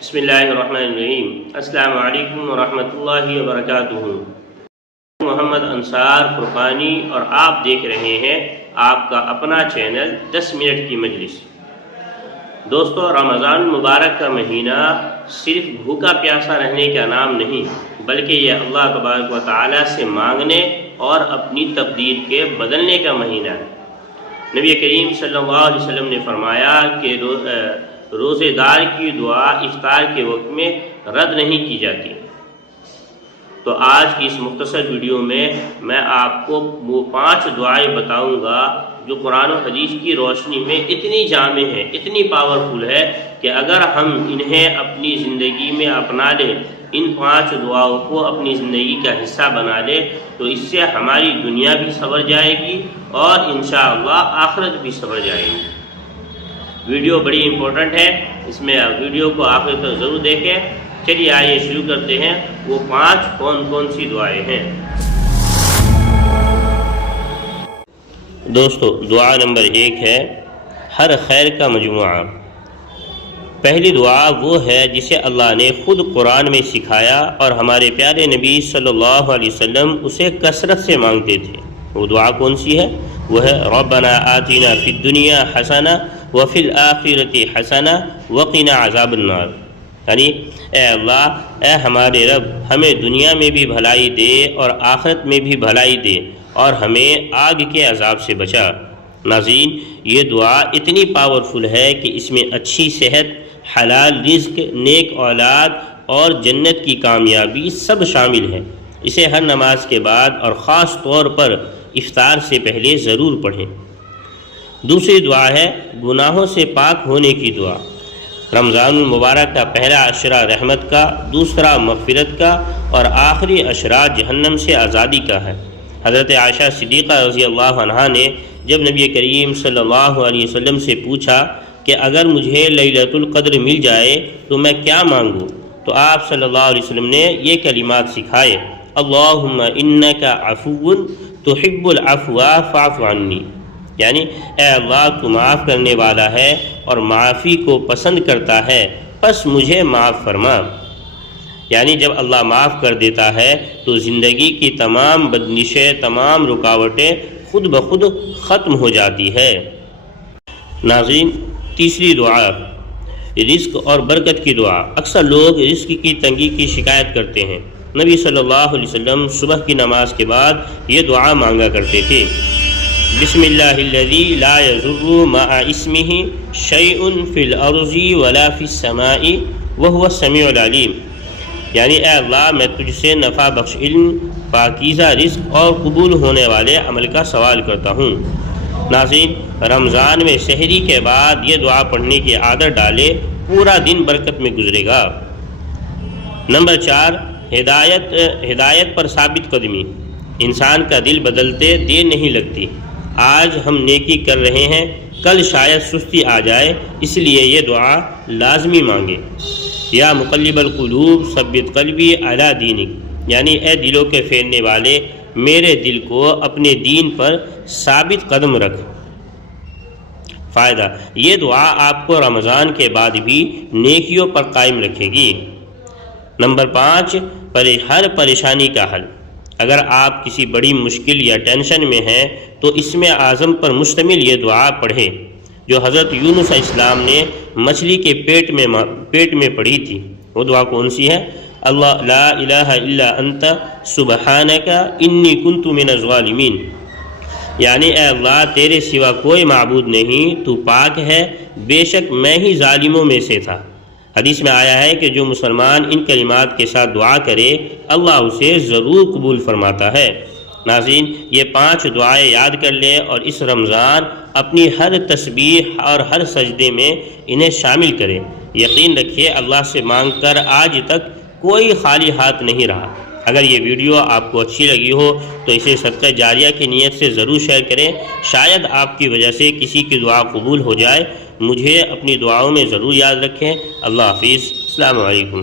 بسم اللہ الرحمن الرحیم۔ السلام علیکم ورحمۃ اللہ وبرکاتہ۔ محمد انصار فرقانی اور آپ دیکھ رہے ہیں آپ کا اپنا چینل 10 منٹ کی مجلس۔ دوستو، رمضان المبارک کا مہینہ صرف بھوکا پیاسا رہنے کا نام نہیں، بلکہ یہ اللہ تبارک و تعالیٰ سے مانگنے اور اپنی تقدیر کے بدلنے کا مہینہ ہے۔ نبی کریم صلی اللہ علیہ وسلم نے فرمایا کہ روزے دار کی دعا افطار کے وقت میں رد نہیں کی جاتی۔ تو آج کی اس مختصر ویڈیو میں آپ کو وہ 5 دعائیں بتاؤں گا جو قرآن و حدیث کی روشنی میں اتنی جامع ہے، اتنی پاورفل ہے کہ اگر ہم انہیں اپنی زندگی میں اپنا لیں، ان 5 دعاؤں کو اپنی زندگی کا حصہ بنا لیں، تو اس سے ہماری دنیا بھی سنور جائے گی اور انشاءاللہ آخرت بھی سنور جائے گی۔ ویڈیو بڑی امپورٹنٹ ہے، اس میں ویڈیو کو آخر تک ضرور دیکھیں۔ چلیے آئیے شروع کرتے ہیں۔ وہ 5 کون سی دعائیں ہیں؟ دوستو، دعا نمبر 1 ہے ہر خیر کا مجموعہ۔ پہلی دعا وہ ہے جسے اللہ نے خود قرآن میں سکھایا اور ہمارے پیارے نبی صلی اللہ علیہ وسلم اسے کثرت سے مانگتے تھے۔ وہ دعا کون سی ہے؟ وہ ہے ربنا آتنا فی الدنیا حسنہ وفی الآخرۃ حسنہ وقنا عذاب النار، یعنی اے اللہ، اے ہمارے رب، ہمیں دنیا میں بھی بھلائی دے اور آخرت میں بھی بھلائی دے اور ہمیں آگ کے عذاب سے بچا۔ ناظرین، یہ دعا اتنی پاورفل ہے کہ اس میں اچھی صحت، حلال رزق، نیک اولاد اور جنت کی کامیابی سب شامل ہے۔ اسے ہر نماز کے بعد اور خاص طور پر افطار سے پہلے ضرور پڑھیں۔ دوسری دعا ہے گناہوں سے پاک ہونے کی دعا۔ رمضان المبارک کا پہلا عشرہ رحمت کا، دوسرا مغفرت کا اور آخری عشرہ جہنم سے آزادی کا ہے۔ حضرت عائشہ صدیقہ رضی اللہ عنہا نے جب نبی کریم صلی اللہ علیہ وسلم سے پوچھا کہ اگر مجھے لیلۃ القدر مل جائے تو میں کیا مانگوں، تو آپ صلی اللہ علیہ وسلم نے یہ کلمات سکھائے: اللہم انک عفو تحب العفو فاعف عنی، یعنی اے اللہ، تو معاف کرنے والا ہے اور معافی کو پسند کرتا ہے، پس مجھے معاف فرما۔ یعنی جب اللہ معاف کر دیتا ہے تو زندگی کی تمام بدنشیں، تمام رکاوٹیں خود بخود ختم ہو جاتی ہے۔ ناظرین، تیسری دعا رزق اور برکت کی دعا۔ اکثر لوگ رزق کی تنگی کی شکایت کرتے ہیں۔ نبی صلی اللہ علیہ وسلم صبح کی نماز کے بعد یہ دعا مانگا کرتے تھے: بسم اللہ الذی لا یضر مع اسمہ شیء فی الارض ولا فی السماء وہو السمیع العلیم، یعنی اے اللہ، میں تجھ سے نفع بخش علم، پاکیزہ رزق اور قبول ہونے والے عمل کا سوال کرتا ہوں۔ ناظرین، رمضان میں سحری کے بعد یہ دعا پڑھنے کی عادت ڈالے، پورا دن برکت میں گزرے گا۔ نمبر 4، ہدایت پر ثابت قدمی۔ انسان کا دل بدلتے دیر نہیں لگتی۔ آج ہم نیکی کر رہے ہیں، کل شاید سستی آ جائے، اس لیے یہ دعا لازمی مانگے: یا مقلب القلوب ثبت قلبی علی دینک، یعنی اے دلوں کے پھیرنے والے، میرے دل کو اپنے دین پر ثابت قدم رکھ۔ فائدہ: یہ دعا آپ کو رمضان کے بعد بھی نیکیوں پر قائم رکھے گی۔ نمبر 5، ہر پریشانی کا حل۔ اگر آپ کسی بڑی مشکل یا ٹینشن میں ہیں تو اسم اعظم پر مشتمل یہ دعا پڑھیں جو حضرت یونس علیہ السلام نے مچھلی کے پیٹ میں پڑھی تھی۔ وہ دعا کون سی ہے؟ اللہ لا الہ الا انت سبحانک انی کنت من الظالمین، یعنی اے اللہ، تیرے سوا کوئی معبود نہیں، تو پاک ہے، بے شک میں ہی ظالموں میں سے تھا۔ حدیث میں آیا ہے کہ جو مسلمان ان کلمات کے ساتھ دعا کرے، اللہ اسے ضرور قبول فرماتا ہے۔ ناظرین، یہ 5 دعائیں یاد کر لیں اور اس رمضان اپنی ہر تسبیح اور ہر سجدے میں انہیں شامل کریں۔ یقین رکھیے، اللہ سے مانگ کر آج تک کوئی خالی ہاتھ نہیں رہا۔ اگر یہ ویڈیو آپ کو اچھی لگی ہو تو اسے صدقہ جاریہ کی نیت سے ضرور شیئر کریں، شاید آپ کی وجہ سے کسی کی دعا قبول ہو جائے۔ مجھے اپنی دعاؤں میں ضرور یاد رکھیں۔ اللہ حافظ۔ السلام علیکم۔